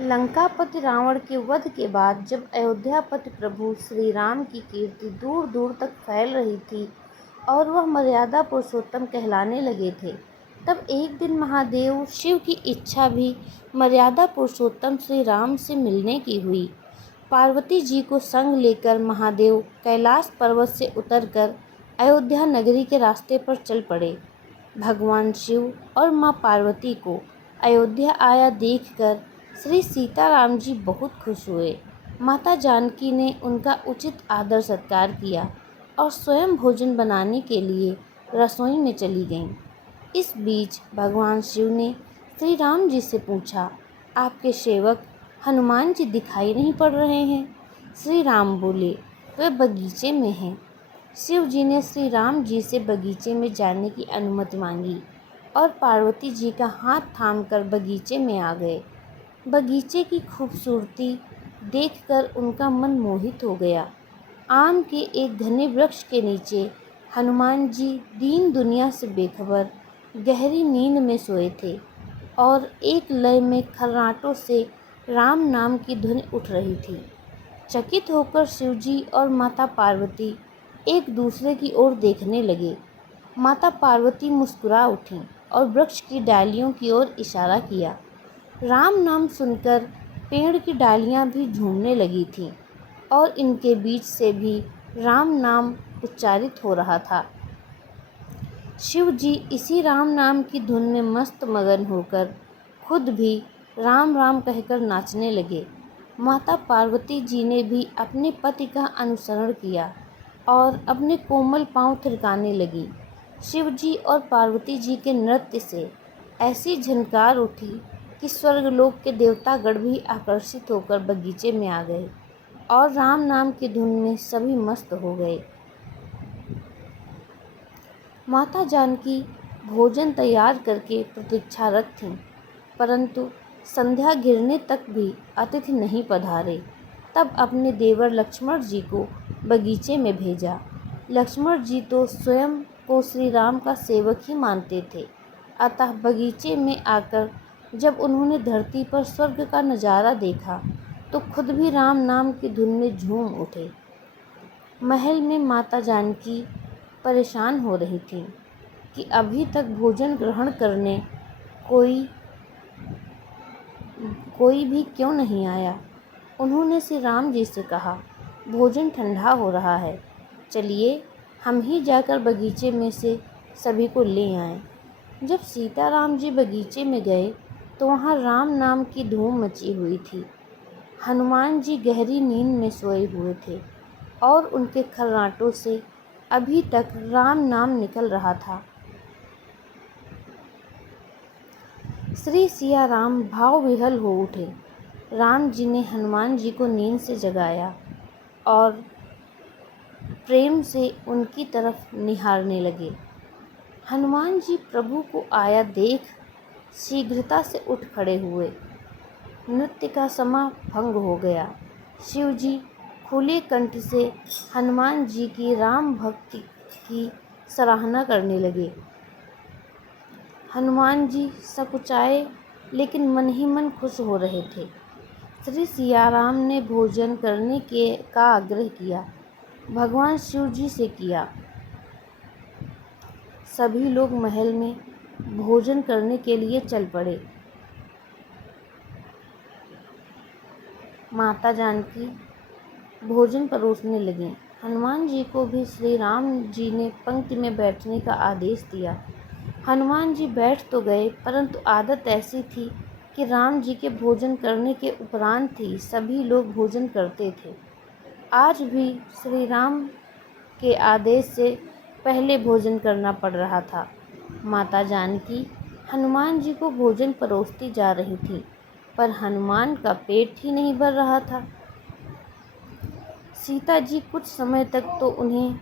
लंकापति रावण के वध के बाद जब अयोध्यापति प्रभु श्री राम की कीर्ति दूर दूर तक फैल रही थी और वह मर्यादा पुरुषोत्तम कहलाने लगे थे, तब एक दिन महादेव शिव की इच्छा भी मर्यादा पुरुषोत्तम श्री राम से मिलने की हुई। पार्वती जी को संग लेकर महादेव कैलाश पर्वत से उतरकर अयोध्या नगरी के रास्ते पर चल पड़े। भगवान शिव और मां पार्वती को अयोध्या आया देखकर श्री सीताराम जी बहुत खुश हुए। माता जानकी ने उनका उचित आदर सत्कार किया और स्वयं भोजन बनाने के लिए रसोई में चली गईं। इस बीच भगवान शिव ने श्री राम जी से पूछा, आपके सेवक हनुमान जी दिखाई नहीं पड़ रहे हैं? श्री राम बोले, वे बगीचे में हैं। शिव जी ने श्री राम जी से बगीचे में जाने की अनुमति मांगी और पार्वती जी का हाथ थामकर बगीचे में आ गए। बगीचे की खूबसूरती देखकर उनका मन मोहित हो गया। आम के एक घने वृक्ष के नीचे हनुमान जी दीन दुनिया से बेखबर गहरी नींद में सोए थे और एक लय में खर्राटों से राम नाम की धुन उठ रही थी। चकित होकर शिवजी और माता पार्वती एक दूसरे की ओर देखने लगे। माता पार्वती मुस्कुरा उठीं और वृक्ष की डालियों की ओर इशारा किया। राम नाम सुनकर पेड़ की डालियां भी झूमने लगी थीं और इनके बीच से भी राम नाम उच्चारित हो रहा था। शिव जी इसी राम नाम की धुन में मस्त मगन होकर खुद भी राम राम कहकर नाचने लगे। माता पार्वती जी ने भी अपने पति का अनुसरण किया और अपने कोमल पांव थिरकाने लगी। शिव जी और पार्वती जी के नृत्य से ऐसी झनकार उठी कि स्वर्गलोक के देवतागण भी आकर्षित होकर बगीचे में आ गए और राम नाम की धुन में सभी मस्त हो गए। माता जानकी भोजन तैयार करके प्रतीक्षारत थीं, परंतु संध्या गिरने तक भी अतिथि नहीं पधारे। तब अपने देवर लक्ष्मण जी को बगीचे में भेजा। लक्ष्मण जी तो स्वयं को श्री राम का सेवक ही मानते थे, अतः बगीचे में आकर जब उन्होंने धरती पर स्वर्ग का नज़ारा देखा तो खुद भी राम नाम की धुन में झूम उठे। महल में माता जानकी परेशान हो रही थीं कि अभी तक भोजन ग्रहण करने कोई भी क्यों नहीं आया। उन्होंने श्री राम जी से कहा, भोजन ठंडा हो रहा है, चलिए हम ही जाकर बगीचे में से सभी को ले आएं। जब सीताराम जी बगीचे में गए तो वहाँ राम नाम की धूम मची हुई थी। हनुमान जी गहरी नींद में सोए हुए थे और उनके खर्राटों से अभी तक राम नाम निकल रहा था। श्री सिया राम भाव विह्वल हो उठे। राम जी ने हनुमान जी को नींद से जगाया और प्रेम से उनकी तरफ निहारने लगे। हनुमान जी प्रभु को आया देख शीघ्रता से उठ खड़े हुए। नृत्य का समा भंग हो गया। शिव जी खुले कंठ से हनुमान जी की राम भक्ति की सराहना करने लगे। हनुमान जी सकुचाए लेकिन मन ही मन खुश हो रहे थे। श्री सियाराम ने भोजन करने का आग्रह किया। भगवान शिव जी से किया। सभी लोग महल में भोजन करने के लिए चल पड़े। माता जानकी भोजन परोसने लगीं। हनुमान जी को भी श्री राम जी ने पंक्ति में बैठने का आदेश दिया। हनुमान जी बैठ तो गए, परंतु आदत ऐसी थी कि राम जी के भोजन करने के उपरांत ही सभी लोग भोजन करते थे। आज भी श्री राम के आदेश से पहले भोजन करना पड़ रहा था। माता जानकी हनुमान जी को भोजन परोसती जा रही थी, पर हनुमान का पेट ही नहीं भर रहा था। सीता जी कुछ समय तक तो उन्हें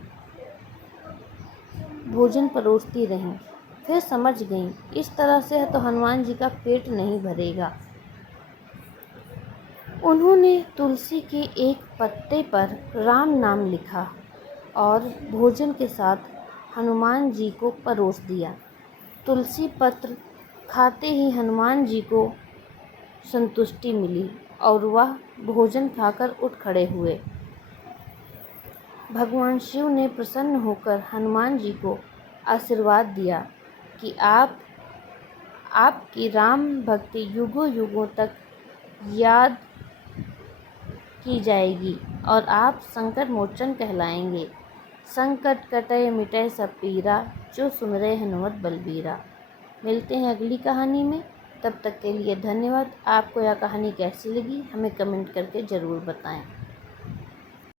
भोजन परोसती रहीं, फिर समझ गईं इस तरह से तो हनुमान जी का पेट नहीं भरेगा। उन्होंने तुलसी के एक पत्ते पर राम नाम लिखा और भोजन के साथ हनुमान जी को परोस दिया। तुलसी पत्र खाते ही हनुमान जी को संतुष्टि मिली और वह भोजन खाकर उठ खड़े हुए। भगवान शिव ने प्रसन्न होकर हनुमान जी को आशीर्वाद दिया कि आपकी राम भक्ति युगों युगों तक याद की जाएगी और आप संकट मोचन कहलाएंगे। संकट कटे मिटे सब पीरा, जो सुमिरे हनुमत बलबीरा। मिलते हैं अगली कहानी में, तब तक के लिए धन्यवाद। आपको यह कहानी कैसी लगी हमें कमेंट करके ज़रूर बताएं।